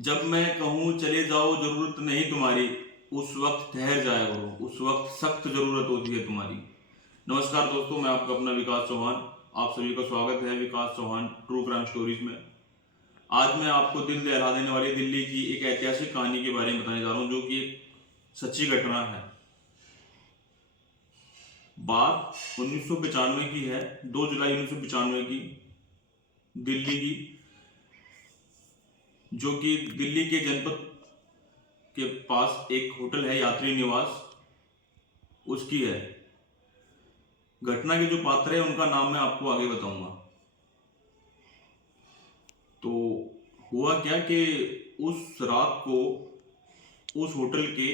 जब मैं कहूँ चले जाओ जरूरत नहीं तुम्हारी, उस वक्त ठहर जाया करो, उस वक्त सख्त जरूरत होती है तुम्हारी। नमस्कार दोस्तों, मैं आपका अपना विकास चौहान। आप सभी का स्वागत है विकास चौहान ट्रू क्राइम स्टोरीज में। आज मैं आपको दिल दहला देने वाली दिल्ली की एक ऐतिहासिक कहानी के बारे में बताने जा रहा हूँ, जो कि एक सच्ची घटना है। बात 1995 की है, 2 जुलाई 1995 की, दिल्ली की, जो कि दिल्ली के जनपद के पास एक होटल है यात्री निवास, उसकी है। घटना के जो पात्र है उनका नाम मैं आपको आगे बताऊंगा। तो हुआ क्या कि उस रात को उस होटल के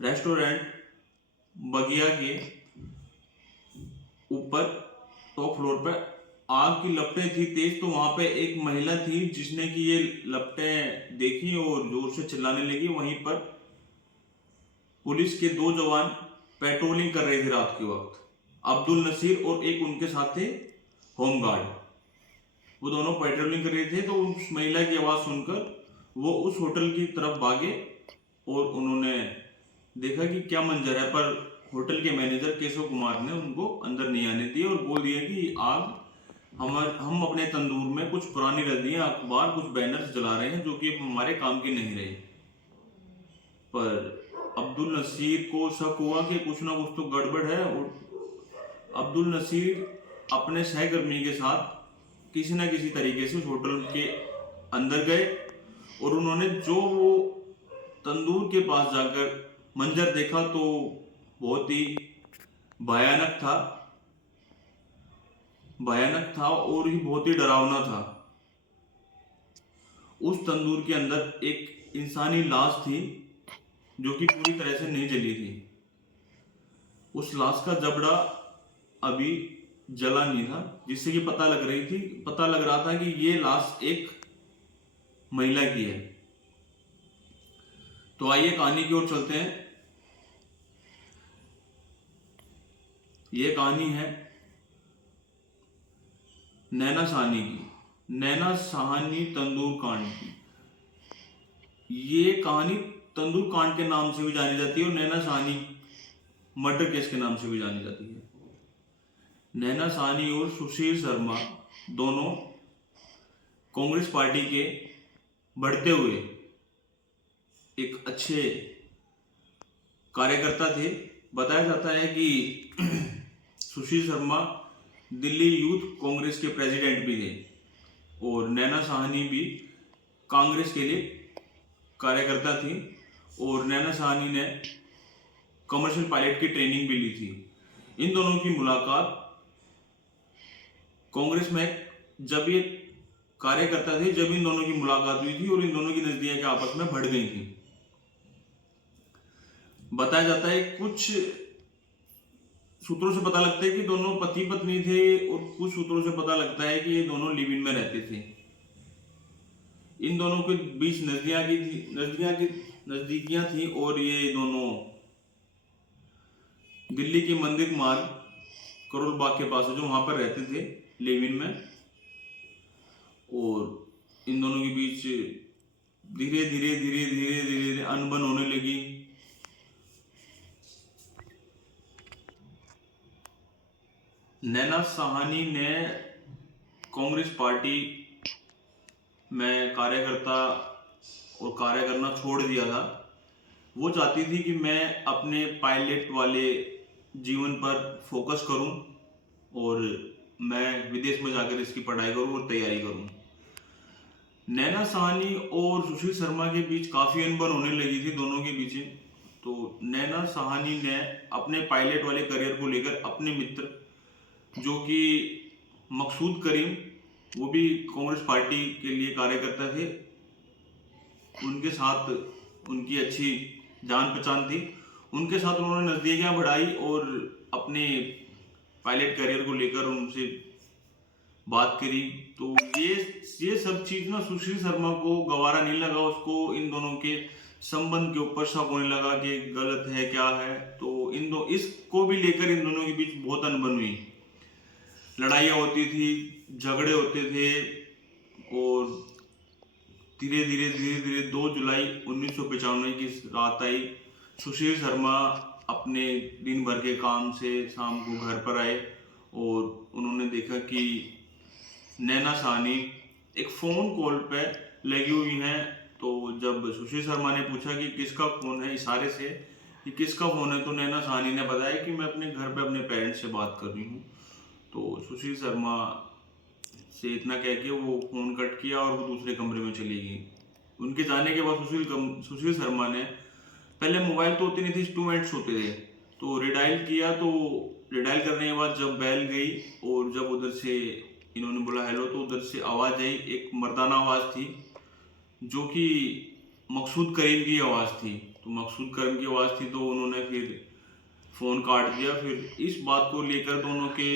रेस्टोरेंट बगिया के ऊपर टॉप फ्लोर पर आग की लपटें थी तेज। तो वहां पे एक महिला थी जिसने कि ये लपटें देखी और जोर से चिल्लाने लगी। वहीं पर पुलिस के 2 जवान पेट्रोलिंग कर रहे थे रात के वक्त, अब्दुल नसीर और एक उनके साथ थे होमगार्ड। वो दोनों पेट्रोलिंग कर रहे थे, तो उस महिला की आवाज सुनकर वो उस होटल की तरफ भागे और उन्होंने देखा कि क्या मंजर है। पर होटल के मैनेजर केशव कुमार ने उनको अंदर नहीं आने दिए और बोल दिया कि आग हम अपने तंदूर में कुछ पुरानी रद्दियां, अखबार, कुछ बैनर्स जला रहे हैं जो कि हमारे काम के नहीं रहे। पर अब्दुल नसीर को शक हुआ कि कुछ ना कुछ तो गड़बड़ है और अब्दुल नसीर अपने सहकर्मी के साथ किसी न किसी तरीके से उस होटल के अंदर गए और उन्होंने जो वो तंदूर के पास जाकर मंजर देखा तो बहुत ही भयानक था, और ही बहुत ही डरावना था। उस तंदूर के अंदर एक इंसानी लाश थी जो कि पूरी तरह से नहीं जली थी। उस लाश का जबड़ा अभी जला नहीं था, जिससे कि पता लग रहा था कि ये लाश एक महिला की है। तो आइए कहानी की ओर चलते हैं। ये कहानी है नैना साहनी की, नैना साहनी तंदूर कांड की। ये कहानी तंदूर कांड के नाम से भी जानी जाती है और नैना साहनी मर्डर केस के नाम से भी जानी जाती है। नैना साहनी और सुशील शर्मा दोनों कांग्रेस पार्टी के बढ़ते हुए एक अच्छे कार्यकर्ता थे। बताया जाता है कि सुशील शर्मा दिल्ली यूथ कांग्रेस के प्रेसिडेंट भी थे और नैना साहनी भी कांग्रेस के लिए कार्यकर्ता थी। और नैना साहनी ने कमर्शियल पायलट की ट्रेनिंग भी ली थी। इन दोनों की मुलाकात कांग्रेस में जब ये कार्यकर्ता थे, जब इन दोनों की मुलाकात हुई थी और इन दोनों की नजदीकियां आपस में बढ़ गई थी। बताया जाता है, कुछ सूत्रों से पता लगता है कि दोनों पति पत्नी थे और कुछ सूत्रों से पता लगता है कि ये दोनों लिव इन में रहते थे। इन दोनों के बीच नजदीकियां थी और ये दोनों दिल्ली के मंदिर मार्ग करोल बाग के पास है जो वहां पर रहते थे लिव इन में। और इन दोनों के बीच धीरे धीरे अनबन होने लगी। नैना साहनी ने कांग्रेस पार्टी में कार्य करना छोड़ दिया था। वो चाहती थी कि मैं अपने पायलट वाले जीवन पर फोकस करूं और मैं विदेश में जाकर इसकी पढ़ाई करूं और तैयारी करूं। नैना साहनी और सुशील शर्मा के बीच काफी अनबन होने लगी थी दोनों के बीच। तो नैना साहनी ने अपने पायलट वाले करियर को लेकर अपने मित्र जो कि मकसूद करीम, वो भी कांग्रेस पार्टी के लिए कार्यकर्ता थे, उनके साथ उनकी अच्छी जान पहचान थी। उनके साथ उन्होंने नजदीकियां बढ़ाई और अपने पायलट करियर को लेकर उनसे बात करी। तो ये सब चीज ना सुशील शर्मा को गवारा नहीं लगा। उसको इन दोनों के संबंध के ऊपर शक होने लगा कि गलत है क्या है। तो इसको भी लेकर इन दोनों के बीच बहुत अनबन हुई, लड़ाइयाँ होती थी, झगड़े होते थे और धीरे धीरे 2 जुलाई 1995 की रात आई। सुशील शर्मा अपने दिन भर के काम से शाम को घर पर आए और उन्होंने देखा कि नैना साहनी एक फ़ोन कॉल पे लगी हुई हैं। तो जब सुशील शर्मा ने पूछा कि किसका फ़ोन है, इशारे से कि किसका फ़ोन है, तो नैना साहनी ने बताया कि मैं अपने घर पे अपने पेरेंट्स से बात कर रही हूँ। तो सुशील शर्मा से इतना कह के वो फ़ोन कट किया और वो दूसरे कमरे में चली गई। उनके जाने के बाद सुशील शर्मा ने, पहले मोबाइल तो होते नहीं थे, इंस्ट्रूमेंट्स होते थे, तो रिडायल किया। तो रिडायल करने के बाद जब बेल गई और जब उधर से इन्होंने बोला हेलो, तो उधर से आवाज़ आई, एक मर्दाना आवाज़ थी जो कि मकसूद करीम की आवाज़ थी। तो मकसूद करीम की आवाज़ थी, तो उन्होंने फिर फ़ोन काट दिया। फिर इस बात को लेकर दोनों के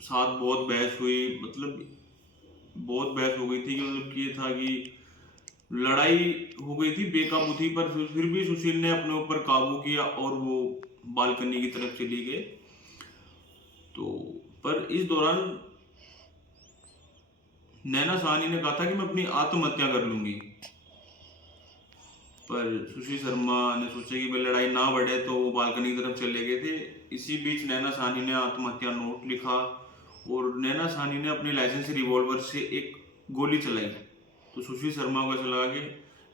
साथ बहुत बहस हुई, मतलब बहुत बहस हो गई थी कि मतलब कि ये था कि लड़ाई हो गई थी, बेकाबू थी, पर फिर भी सुशील ने अपने ऊपर काबू किया और वो बालकनी की तरफ चली गए। तो पर इस दौरान नैना साहनी ने कहा था कि मैं अपनी आत्महत्या कर लूंगी, पर सुशील शर्मा ने सोचा कि भाई लड़ाई ना बढ़े, तो वो बालकनी की तरफ चले गए थे। इसी बीच नैना साहनी ने आत्महत्या नोट लिखा और नैना साहनी ने अपने लाइसेंस रिवॉल्वर से एक गोली चलाई। तो सुशील शर्मा को ऐसा लगा कि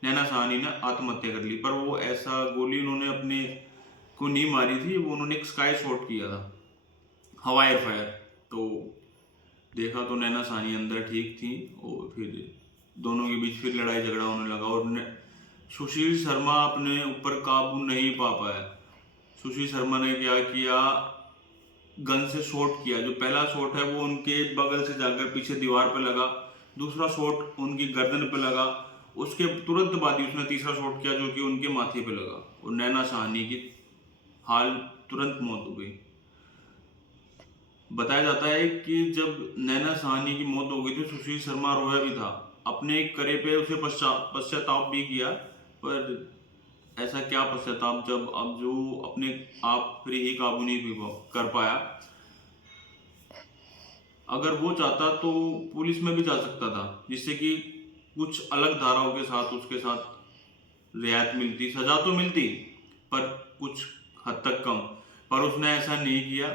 नैना साहनी ने आत्महत्या कर ली, पर वो ऐसा गोली उन्होंने अपने को नहीं मारी थी, वो उन्होंने एक स्काई शॉट किया था, हवाई फायर। तो देखा तो नैना साहनी अंदर ठीक थी और फिर दोनों के बीच फिर लड़ाई झगड़ा होने लगा और सुशील शर्मा अपने ऊपर काबू नहीं पा पाया। सुशील शर्मा ने क्या किया, गन से शॉट किया। जो पहला शॉट है वो उनके बगल से जाकर पीछे दीवार पे लगा, दूसरा शॉट उनकी गर्दन पे लगा, उसके तुरंत बाद ही उसने तीसरा शॉट किया जो कि उनके माथे पे लगा और नैना साहनी की हाल तुरंत मौत हो गई। बताया जाता है कि जब नैना साहनी की मौत हो गई तो सुशील शर्मा रोया भी था, अपने करे पे उसे पश्चाताप भी किया, पर ऐसा क्या पश्चाताप जब अब जो अपने आप फिर ही काबू नहीं कर पाया। अगर वो चाहता तो पुलिस में भी जा सकता था, जिससे कि कुछ अलग धाराओं के साथ उसके साथ रियायत मिलती, सजा तो मिलती पर कुछ हद तक कम। पर उसने ऐसा नहीं किया,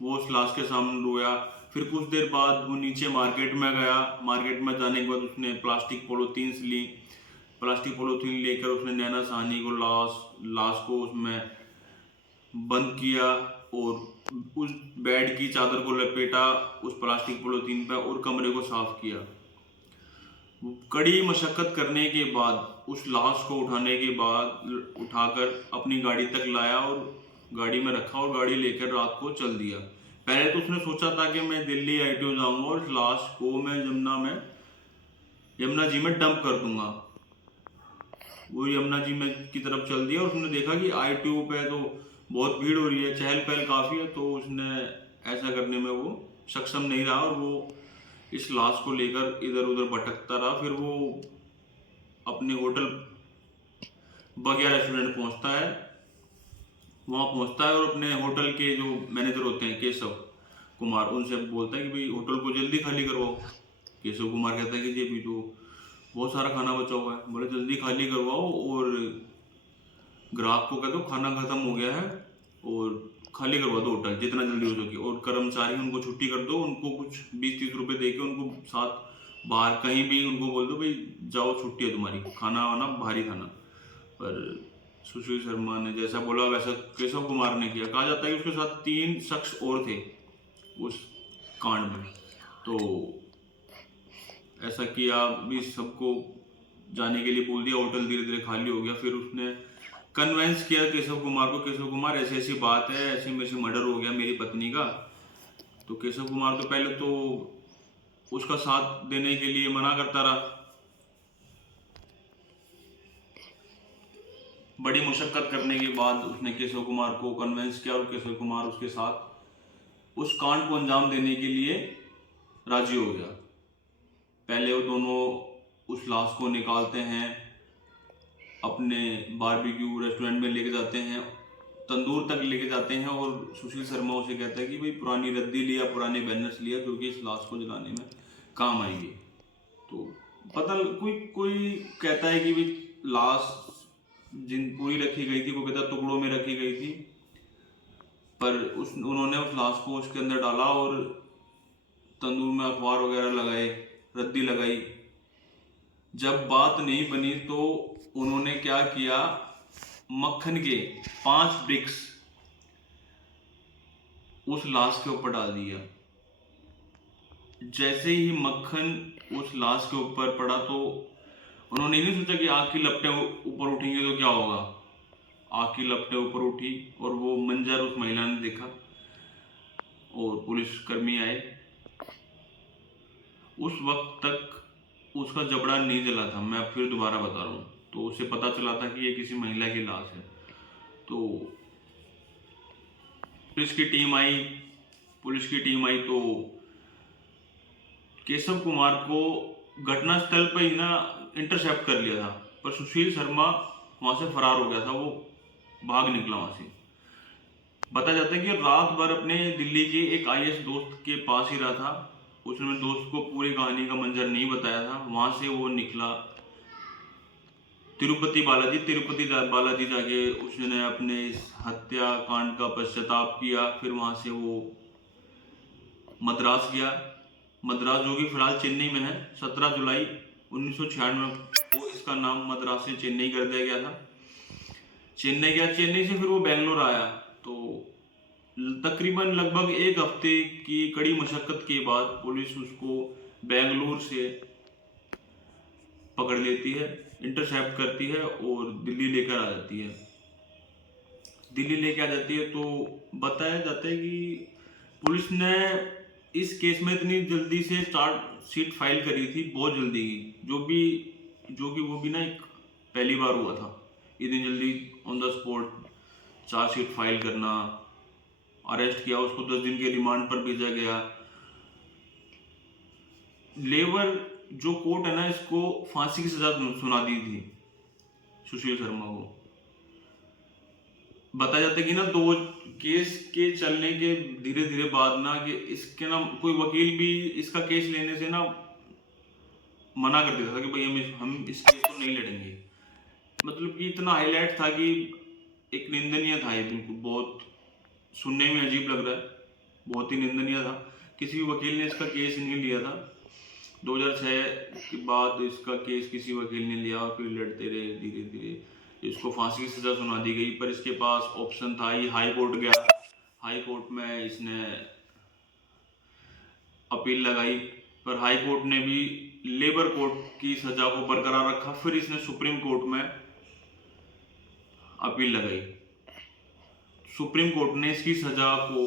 वो उस लाश के सामने रोया। फिर कुछ देर बाद वो नीचे मार्केट में गया, मार्केट में जाने के बाद उसने प्लास्टिक पॉलीथीन्स ली, प्लास्टिक पॉलीथीन लेकर उसने नैना साहनी को लाश को उसमें बंद किया और उस बेड की चादर को लपेटा उस प्लास्टिक पॉलीथीन पर और कमरे को साफ किया। कड़ी मशक्कत करने के बाद उस लाश को उठाने के बाद उठाकर अपनी गाड़ी तक लाया और गाड़ी में रखा और गाड़ी लेकर रात को चल दिया। पहले तो उसने सोचा था कि मैं दिल्ली ITO जाऊंगा और इस लाश को मैं यमुना जी में डंप कर दूंगा। वो यमुना जी में की तरफ चल दिया और उसने देखा कि ITO पे तो बहुत भीड़ हो रही है, चहल पहल काफ़ी है, तो उसने ऐसा करने में वो सक्षम नहीं रहा और वो इस लाश को लेकर इधर उधर भटकता रहा। फिर वो अपने होटल बगिया रेस्टोरेंट पहुंचता है, वहाँ पहुंचता है और अपने होटल के जो मैनेजर होते हैं केशव कुमार, उनसे बोलता है कि भाई होटल को जल्दी खाली करवाओ। केशव कुमार कहता है कि जी अभी तो बहुत सारा खाना बचा हुआ है। बोले जल्दी खाली करवाओ और ग्राहक को कह दो खाना खत्म हो गया है और खाली करवा दो होटल जितना जल्दी हो सके, और कर्मचारी उनको छुट्टी कर दो, उनको कुछ 20-30 रुपए दे के उनको साथ बाहर कहीं भी उनको बोल दो भाई जाओ छुट्टी है तुम्हारी, खाना वाना भारी खाना। पर सुशील शर्मा ने जैसा बोला वैसा केशव कुमार ने किया। कहा जाता है कि उसके साथ 3 शख्स और थे उस कांड में। तो ऐसा किया, भी सबको जाने के लिए बोल दिया, होटल धीरे धीरे खाली हो गया। फिर उसने कन्वेंस किया केशव कुमार को, केशव कुमार ऐसी ऐसी बात है, ऐसे में से मर्डर हो गया मेरी पत्नी का। तो केशव कुमार तो पहले तो उसका साथ देने के लिए मना करता रहा। बड़ी मुशक्कत करने के बाद उसने केशव कुमार को कन्वेंस किया और केशव कुमार उसके साथ उस कांड को अंजाम देने के लिए राजी हो गया। पहले वो दोनों उस लाश को निकालते हैं, अपने बारबेक्यू रेस्टोरेंट में लेके जाते हैं, तंदूर तक लेके जाते हैं और सुशील शर्मा उसे कहता है कि भाई पुरानी रद्दी लिया, पुराने बैनर्स लिया जो कि इस लाश को जलाने में काम आएंगे। तो कोई कोई कहता है कि भी लाश जिन पूरी रखी गई थी, वो कहता टुकड़ों में रखी गई थी, पर उन्होंने उस लाश को उसके अंदर डाला और तंदूर में अखबार वगैरह लगाए, रद्दी लगाई। जब बात नहीं बनी तो उन्होंने क्या किया, मक्खन के 5 ब्रिक्स उस लाश के ऊपर डाल दिया। जैसे ही मक्खन उस लाश के ऊपर पड़ा तो उन्होंने नहीं सोचा कि आग की लपटें ऊपर उठेंगे तो क्या होगा। आग की लपटें ऊपर उठी और वो मंजर उस महिला ने देखा और पुलिसकर्मी आए। उस वक्त तक उसका जबड़ा नहीं जला था, मैं फिर दोबारा बता रहा हूँ। तो उसे पता चला था कि ये किसी महिला की लाश है। तो पुलिस की टीम आई तो केशव कुमार को घटनास्थल पर ही ना इंटरसेप्ट कर लिया था, पर सुशील शर्मा वहां से फरार हो गया था, वो भाग निकला वहां से। बताया जाता है कि रात भर अपने दिल्ली के एक आईएएस दोस्त के पास ही रहा था। उसने दोस्त को पूरी कहानी का मंजर नहीं बताया था। वहां से वो निकला तिरुपति बालाजी जाके उसने अपने इस हत्याकांड का पश्चाताप किया। फिर वहां से वो मद्रास गया, मद्रास जो कि फिलहाल चेन्नई में है। 17 जुलाई 1996 को इसका नाम मद्रास से चेन्नई कर दिया गया था। चेन्नई गया, चेन्नई से फिर वो बेंगलोर आया। तो तकरीबन लगभग 1 हफ्ते की कड़ी मशक्कत के बाद पुलिस उसको बेंगलुरु से पकड़ लेती है, इंटरसेप्ट करती है और दिल्ली लेकर आ जाती है। दिल्ली लेके आ जाती है तो बताया जाता है कि पुलिस ने इस केस में इतनी जल्दी से चार्जशीट फाइल करी थी, बहुत जल्दी की, जो कि वो भी ना एक पहली बार हुआ था इतनी जल्दी on the spot chargesheet file करना। अरेस्ट किया, उसको 10 दिन के रिमांड पर भेजा गया। लेबर जो कोर्ट है ना, इसको फांसी की सजा सुना दी थी सुशील शर्मा को। बताया जाता है कि ना 2 केस के चलने के धीरे धीरे बाद ना कि इसके ना कोई वकील भी इसका केस लेने से ना मना कर देता था कि भाई हम इस केस को नहीं लड़ेंगे। मतलब कि इतना हाईलाइट था कि एक निंदनीय था ये, बिल्कुल बहुत सुनने में अजीब लग रहा है, बहुत ही निंदनीय था। किसी भी वकील ने इसका केस नहीं लिया था। 2006 के बाद इसका केस किसी वकील ने लिया और फिर लड़ते रहे धीरे धीरे। इसको फांसी की सजा सुना दी गई, पर इसके पास ऑप्शन था, ये हाई कोर्ट गया। हाई कोर्ट में इसने अपील लगाई, पर हाई कोर्ट ने भी लेबर कोर्ट की सजा को बरकरार रखा। फिर इसने सुप्रीम कोर्ट में अपील लगाई। सुप्रीम कोर्ट ने इसकी सजा को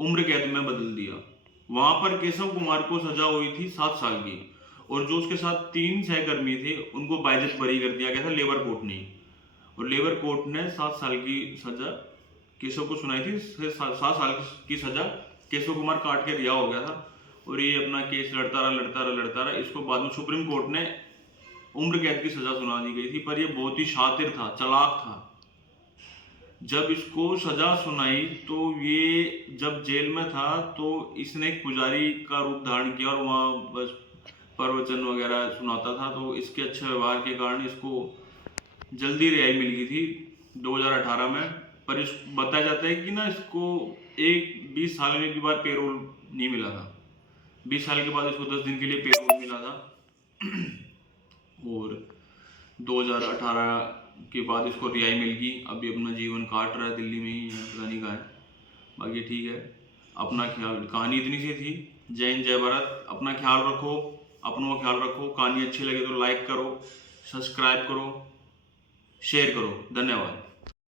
उम्र कैद में बदल दिया। वहां पर केशव कुमार को सजा हुई थी 7 साल की, और जो उसके साथ 3 सहकर्मी थे उनको बाइज्जत बरी कर दिया गया था लेबर कोर्ट ने। और लेबर कोर्ट ने 7 साल की सजा केशव को सुनाई थी। 7 साल की सजा केशव कुमार काट के रिहा हो गया था और ये अपना केस लड़ता रहा। इसको बाद में सुप्रीम कोर्ट ने उम्र कैद की सजा सुना दी गई थी, पर ये बहुत ही शातिर था, चालाक था। जब इसको सजा सुनाई तो ये जब जेल में था तो इसने एक पुजारी का रूप धारण किया और वहाँ बस प्रवचन वगैरह सुनाता था। तो इसके अच्छे व्यवहार के कारण इसको जल्दी रिहाई मिल गई थी 2018 में। पर इस बताया जाता है कि ना इसको 20 साल में एक बार पेरोल नहीं मिला था। 20 साल के बाद इसको 10 दिन के लिए पेरोल मिला था और 2018 के बाद इसको रिहाई मिल गई। अभी अपना जीवन काट रहा है, दिल्ली में ही है, पता नहीं कहाँ है। बाकी ठीक है, अपना ख्याल, कहानी इतनी सी थी। जय हिंद, जय भारत। अपना ख्याल रखो, अपनों का ख्याल रखो। कहानी अच्छी लगे तो लाइक करो, सब्सक्राइब करो, शेयर करो। धन्यवाद।